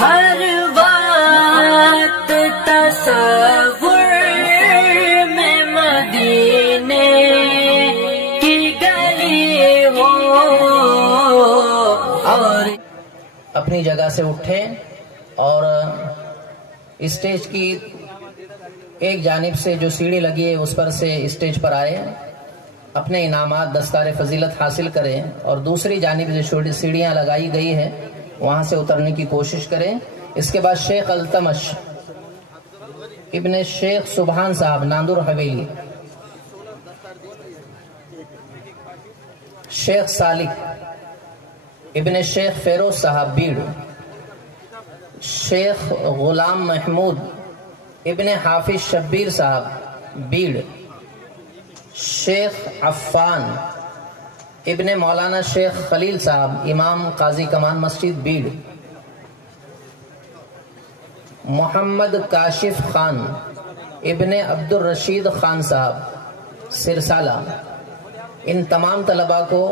ہر وقت تصور میں مدینے کی گلی ہو اور اپنی جگہ سے اٹھیں اور اسٹیج کی ایک جانب سے جو سیڑھی لگی ہے اس پر سے اسٹیج پر آئے، اپنے انعامات دستار فضیلت حاصل کریں، اور دوسری جانب جو سیڑھیاں لگائی گئی ہیں وہاں سے اترنے کی کوشش کریں۔ اس کے بعد شیخ التمش ابن شیخ سبحان صاحب ناندور حویلی، شیخ صالح ابن شیخ فیروز صاحب بیڑ، شیخ غلام محمود ابن حافظ شبیر صاحب بیڑ، شیخ عفان ابن مولانا شیخ خلیل صاحب امام قاضی کمان مسجد بیڑ، محمد کاشف خان ابن عبد الرشید خان صاحب سرسالہ۔ ان تمام طلباء کو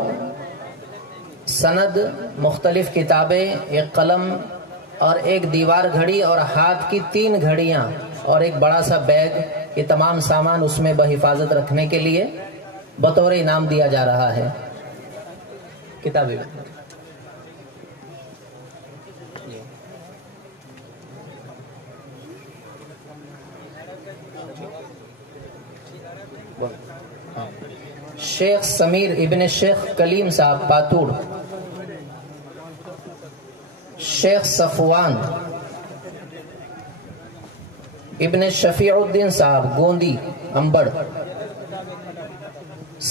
سند، مختلف کتابیں، ایک قلم اور ایک دیوار گھڑی اور ہاتھ کی 3 گھڑیاں اور ایک بڑا سا بیگ، یہ تمام سامان اس میں بحفاظت رکھنے کے لیے بطور انعام دیا جا رہا ہے۔ کتابیں شیخ سمیر ابن شیخ کلیم صاحب پاتوڑ، شیخ صفوان ابن شفیع الدین صاحب گوندی امبڑ،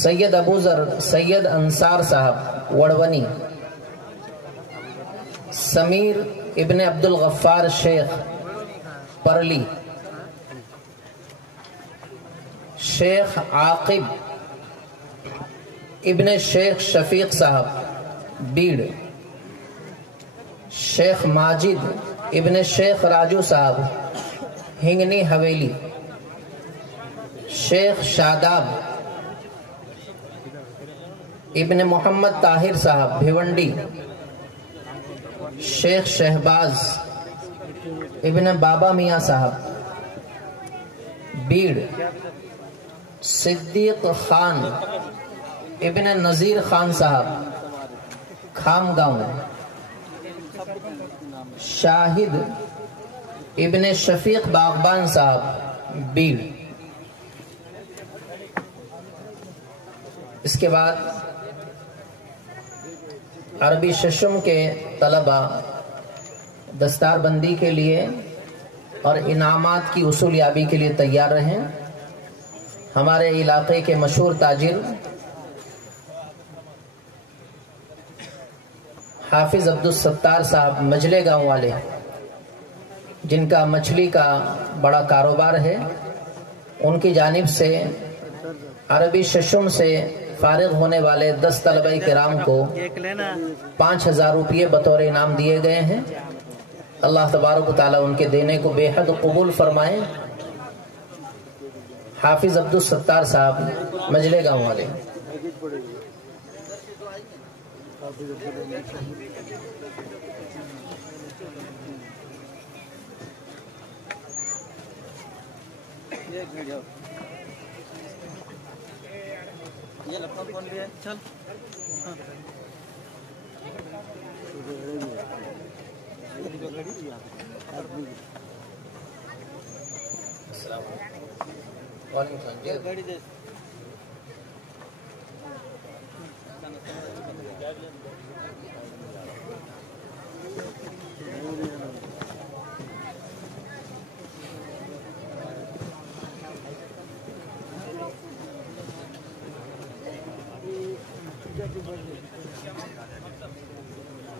سید ابو ذر سید انصار صاحب وڑونی، سمیر ابن عبد الغفار شیخ پرلی، شیخ عاقب ابن شیخ شفیق صاحب بیڑ، شیخ ماجد ابن شیخ راجو صاحب ہنگنی حویلی، شیخ شاداب ابن محمد طاہر صاحب بھیونڈی، شیخ شہباز ابن بابا میاں صاحب بیڑ، صدیق خان ابن نذیر خان صاحب کھام گاؤں، شاہد ابن شفیق باغبان صاحب بیڑ۔ اس کے بعد عربی ششم کے طلباء دستار بندی کے لیے اور انعامات کی اصول یابی کے لیے تیار رہیں۔ ہمارے علاقے کے مشہور تاجر حافظ عبدالستار صاحب مجلے گاؤں والے، جن کا مچھلی کا بڑا کاروبار ہے، ان کی جانب سے عربی ششم سے فارغ ہونے والے 10 طلبہ کرام کو 5000 روپے بطور انعام دیے گئے ہیں۔ اللہ تبارک و تعالیٰ ان کے دینے کو بے حد قبول فرمائیں۔ حافظ عبدالستار صاحب مجلے گاؤں والے۔ یہ لپٹاپ کون بھی ہے؟ چل گاڑی دے۔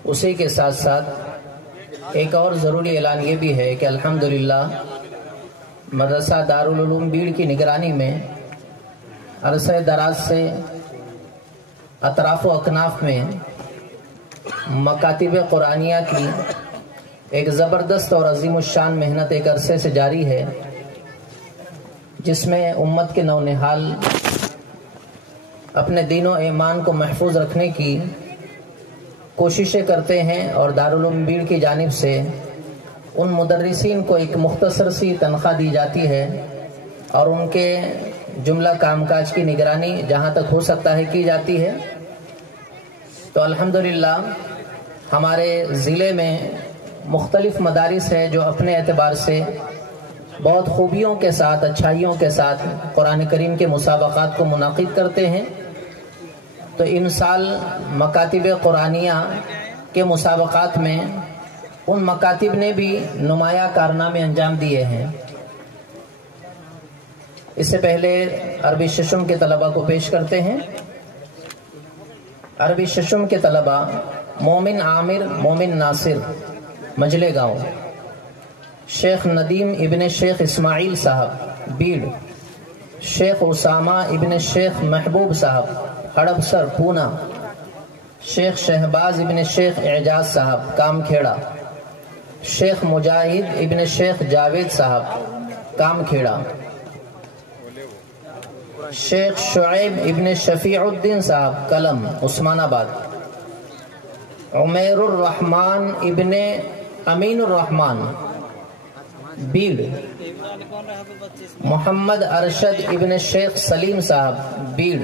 اسی کے ساتھ ساتھ ایک اور ضروری اعلان یہ بھی ہے کہ الحمدللہ مدرسہ دارالعلوم بیڑ کی نگرانی میں عرصہ دراز سے اطراف و اکناف میں مکاتب قرآنیہ کی ایک زبردست اور عظیم الشان محنت ایک عرصے سے جاری ہے، جس میں امت کے نونہال اپنے دین و ایمان کو محفوظ رکھنے کی کوششیں کرتے ہیں اور دارالعلوم بیڑ کی جانب سے ان مدرسین کو ایک مختصر سی تنخواہ دی جاتی ہے اور ان کے جملہ کام کاج کی نگرانی جہاں تک ہو سکتا ہے کی جاتی ہے۔ تو الحمدللہ ہمارے ضلع میں مختلف مدارس ہے جو اپنے اعتبار سے بہت خوبیوں کے ساتھ، اچھائیوں کے ساتھ قرآن کریم کے مسابقات کو منعقد کرتے ہیں۔ تو ان سال مکاتب قرآنیہ کے مسابقات میں ان مکاتب نے بھی نمایاں کارنامے انجام دیے ہیں۔ اس سے پہلے عربی ششم کے طلبہ کو پیش کرتے ہیں۔ عربی ششم کے طلبہ مومن عامر مومن ناصر مجلے گاؤں، شیخ ندیم ابن شیخ اسماعیل صاحب بیڑ، شیخ اسامہ ابن شیخ محبوب صاحب ہڑپسر پونا، شیخ شہباز ابن شیخ اعجاز صاحب کام کھیڑا، شیخ مجاہد ابن شیخ جاوید صاحب کام کھیڑا، شیخ شعیب ابن شفیع الدین صاحب کلم عثمان آباد، عمیر الرحمن ابن امین الرحمن بیڑ، محمد ارشد ابن شیخ سلیم صاحب بیڑ،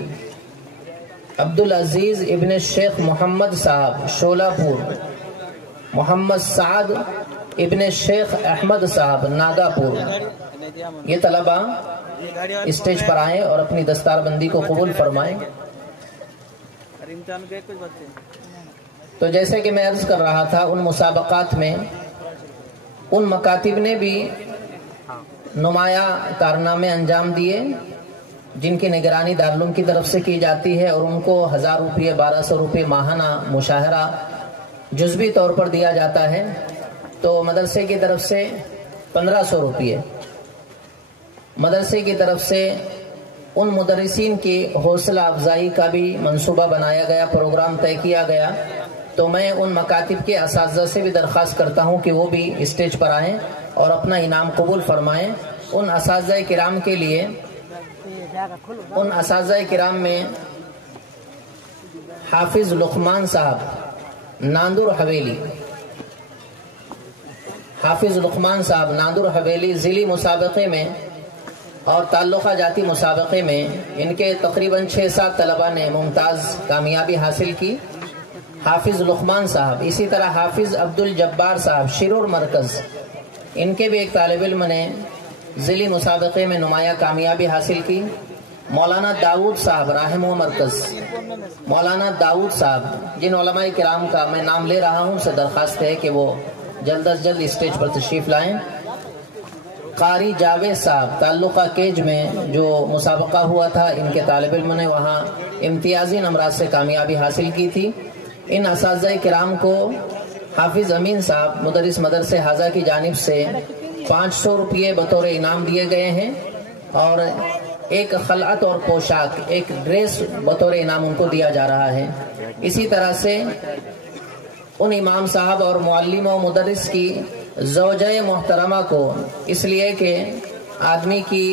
عبدالعزیز ابن شیخ محمد صاحب شولہ پور، محمد سعد ابن شیخ احمد صاحب ناگا پور۔ یہ طلبہ اسٹیج پر آئیں اور اپنی دستار بندی کو قبول فرمائیں۔ تو جیسے کہ میں عرض کر رہا تھا، ان مسابقات میں ان مکاتب نے بھی نمایاں کارنامے انجام دیے جن کی نگرانی دارالعلوم کی طرف سے کی جاتی ہے، اور ان کو 1000 روپے 1200 روپے ماہانہ مشاہرہ جزوی طور پر دیا جاتا ہے۔ تو مدرسے کی طرف سے 1500 روپے، مدرسے کی طرف سے ان مدرسین کی حوصلہ افزائی کا بھی منصوبہ بنایا گیا، پروگرام طے کیا گیا۔ تو میں ان مکاتب کے اساتذہ سے بھی درخواست کرتا ہوں کہ وہ بھی اسٹیج پر آئیں اور اپنا انعام قبول فرمائیں۔ ان اساتذہ کرام کے لیے، ان اساتذہ کرام میں حافظ لقمان صاحب ناندر حویلی، حافظ لقمان صاحب ناندر حویلی ضلعی مسابقے میں اور تعلقہ جاتی مسابقے میں ان کے تقریباً 6-7 طلبہ نے ممتاز کامیابی حاصل کی۔ حافظ لقمان صاحب، اسی طرح حافظ عبدالجبار صاحب شرور مرکز، ان کے بھی ایک طالب علم نے ضلعی مسابقے میں نمایاں کامیابی حاصل کی۔ مولانا داؤد صاحب راہمو مرکز، مولانا داؤد صاحب جن علماء کرام کا میں نام لے رہا ہوں، سے درخواست ہے کہ وہ جلد از جلد اسٹیج پر تشریف لائیں۔ قاری جاوید صاحب تعلقہ کیج میں جو مسابقہ ہوا تھا، ان کے طالب علم نے وہاں امتیازی نمرات سے کامیابی حاصل کی تھی۔ ان اساتذہ کرام کو حافظ امین صاحب مدرس مدرسے حاضہ کی جانب سے 500 روپے بطور انعام دیے گئے ہیں، اور ایک خلعت اور پوشاک، ایک ڈریس بطور انعام ان کو دیا جا رہا ہے۔ اسی طرح سے ان امام صاحب اور معلم و مدرس کی زوجہ محترمہ کو، اس لیے کہ آدمی کی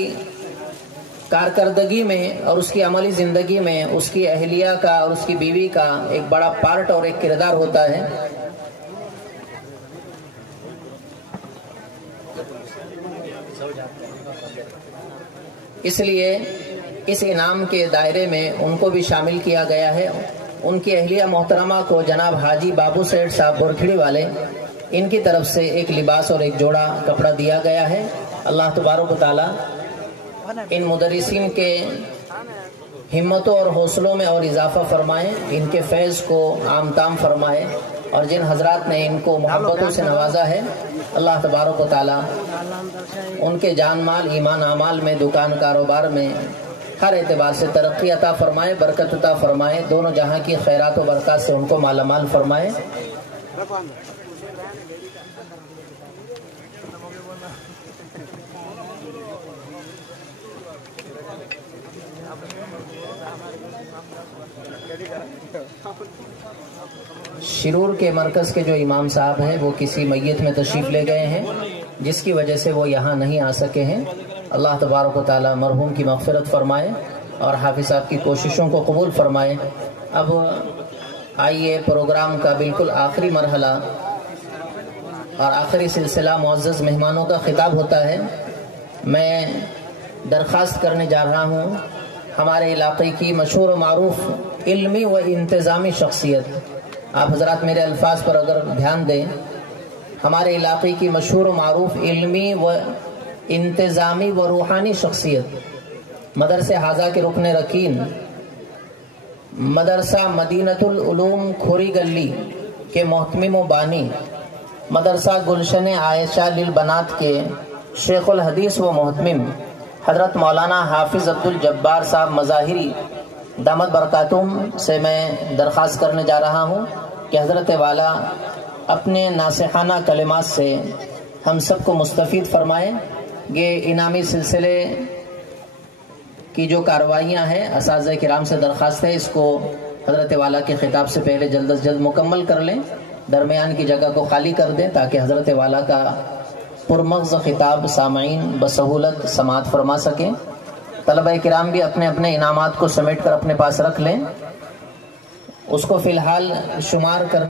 کارکردگی میں اور اس کی عملی زندگی میں اس کی اہلیہ کا اور اس کی بیوی کا ایک بڑا پارٹ اور ایک کردار ہوتا ہے۔ اس لیے اس انعام کے دائرے میں ان کو بھی شامل کیا گیا ہے۔ ان کی اہلیہ محترمہ کو جناب حاجی بابو سیٹھ صاحب بورکھڑی والے، ان کی طرف سے ایک لباس اور ایک جوڑا کپڑا دیا گیا ہے۔ اللہ تبارک و تعالی ان مدرسین کے ہمتوں اور حوصلوں میں اور اضافہ فرمائے، ان کے فیض کو عام تام فرمائے، اور جن حضرات نے ان کو محبتوں سے نوازا ہے، اللہ تبارک و تعالی ان کے جان مال ایمان اعمال میں، دکان کاروبار میں ہر اعتبار سے ترقی عطا فرمائے، برکت عطا فرمائے، دونوں جہاں کی خیرات و برکات سے ان کو مالا مال فرمائے۔ شرور کے مرکز کے جو امام صاحب ہیں وہ کسی میت میں تشریف لے گئے ہیں، جس کی وجہ سے وہ یہاں نہیں آ سکے ہیں۔ اللہ تبارک و تعالی مرحوم کی مغفرت فرمائے اور حافظ صاحب کی کوششوں کو قبول فرمائے۔ اب آئیے پروگرام کا بالکل آخری مرحلہ اور آخری سلسلہ معزز مہمانوں کا خطاب ہوتا ہے. میں درخواست کرنے جا رہا ہوں ہمارے علاقے کی مشہور و معروف علمی و انتظامی شخصیت، آپ حضرات میرے الفاظ پر اگر دھیان دیں، ہمارے علاقے کی مشہور و معروف علمی و انتظامی و روحانی شخصیت، مدرسہ حاضہ کے رکن رکین، مدرسہ مدینۃ العلوم کھوری گلی کے محتمم و بانی، مدرسہ گلشن عائشہ للبنات کے شیخ الحدیث و محتمم حضرت مولانا حافظ عبدالجبار صاحب مظاہری دامت برکاتہم سے میں درخواست کرنے جا رہا ہوں کہ حضرت والا اپنے ناصحانہ کلمات سے ہم سب کو مستفید فرمائیں. یہ انعامی سلسلے کی جو کاروائیاں ہیں اساتذہ کرام سے درخواست ہے اس کو حضرت والا کے خطاب سے پہلے جلد از جلد مکمل کر لیں، درمیان کی جگہ کو خالی کر دیں تاکہ حضرت والا کا پرمغز خطاب سامعین بسہولت سماعت فرما سکیں. طلبہ کرام بھی اپنے اپنے انعامات کو سمیٹ کر اپنے پاس رکھ لیں، اس کو فی الحال شمار کر